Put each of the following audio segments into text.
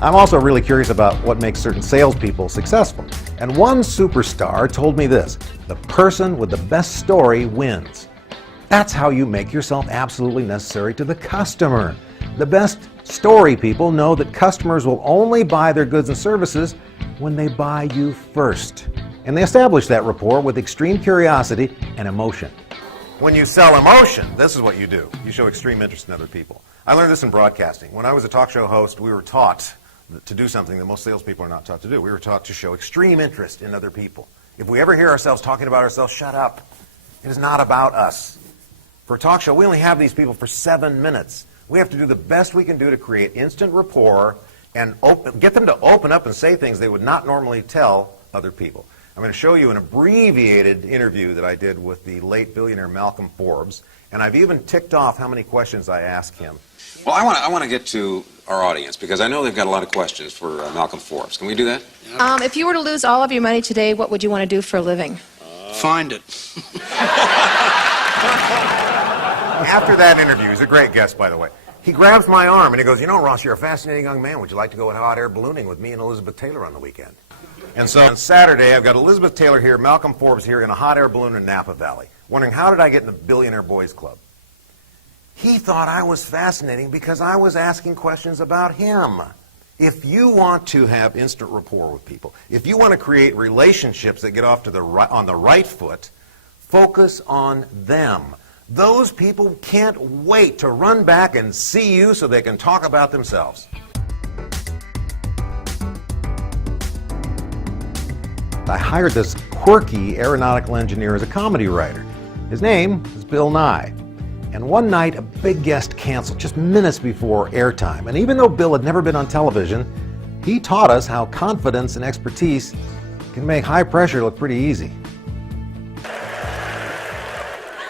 I'm also really curious about what makes certain salespeople successful. And one superstar told me this: the person with the best story wins. That's how you make yourself absolutely necessary to the customer. The best story people know that customers will only buy their goods and services when they buy you first. And they establish that rapport with extreme curiosity and emotion. When you sell emotion, this is what you do. You show extreme interest in other people. I learned this in broadcasting. When I was a talk show host, we were taught to do something that most salespeople are not taught to do. We were taught to show extreme interest in other people. If we ever hear ourselves talking about ourselves, shut up. It is not about us. For a talk show, we only have these people for 7 minutes. We have to do the best we can do to create instant rapport and get them to open up and say things they would not normally tell other people. I'm going to show you an abbreviated interview that I did with the late billionaire Malcolm Forbes, and I've even ticked off how many questions I asked him. Well, I want to get to our audience because I know they've got a lot of questions for Malcolm Forbes. Can we do that? If you were to lose all of your money today, what would you want to do for a living? Find it. After that interview, he's a great guest, by the way, he grabs my arm and he goes, "You know, Ross, you're a fascinating young man. Would you like to go hot air ballooning with me and Elizabeth Taylor on the weekend?" And so on Saturday, I've got Elizabeth Taylor here, Malcolm Forbes here in a hot air balloon in Napa Valley, wondering how did I get in the Billionaire Boys Club? He thought I was fascinating because I was asking questions about him. If you want to have instant rapport with people, if you want to create relationships that get off to on the right foot, focus on them. Those people can't wait to run back and see you so they can talk about themselves. I hired this quirky aeronautical engineer as a comedy writer. His name is Bill Nye. And one night, a big guest canceled just minutes before airtime. And even though Bill had never been on television, he taught us how confidence and expertise can make high pressure look pretty easy.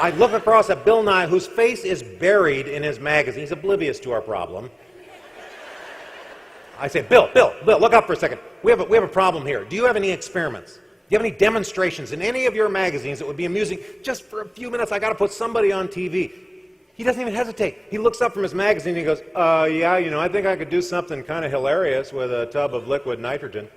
I look across at Bill Nye, whose face is buried in his magazine. He's oblivious to our problem. I say, Bill, look up for a second. We have a problem here. Do you have any experiments? Do you have any demonstrations in any of your magazines that would be amusing? Just for a few minutes, I got to put somebody on TV. He doesn't even hesitate. He looks up from his magazine and he goes, yeah, you know, I think I could do something kind of hilarious with a tub of liquid nitrogen.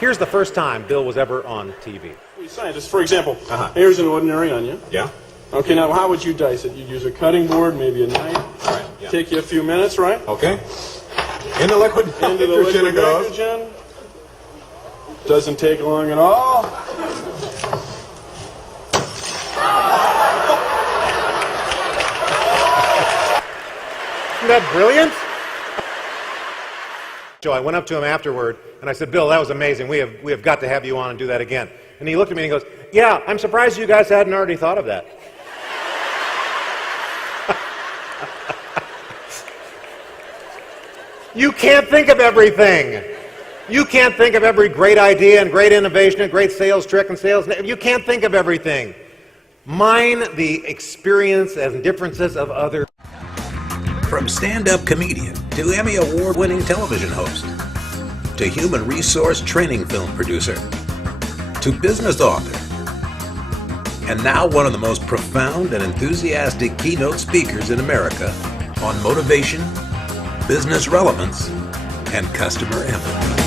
Here's the first time Bill was ever on TV. Scientists, for example, here's an ordinary onion. Yeah. Okay, now how would you dice it? You'd use a cutting board, maybe a knife. All right. Yeah. Take you a few minutes, right? Okay. In the liquid Into the liquid nitrogen. Doesn't take long at all. Isn't that brilliant? So I went up to him afterward and I said, Bill, that was amazing. We have got to have you on and do that again. And he looked at me and he goes, yeah, I'm surprised you guys hadn't already thought of that. You can't think of everything. You can't think of every great idea and great innovation and great sales trick and sales. You can't think of everything. Mine the experience and differences of others. From stand-up comedian to Emmy award-winning television host to human resource training film producer to business author and now one of the most profound and enthusiastic keynote speakers in America on motivation, business relevance, and customer empathy.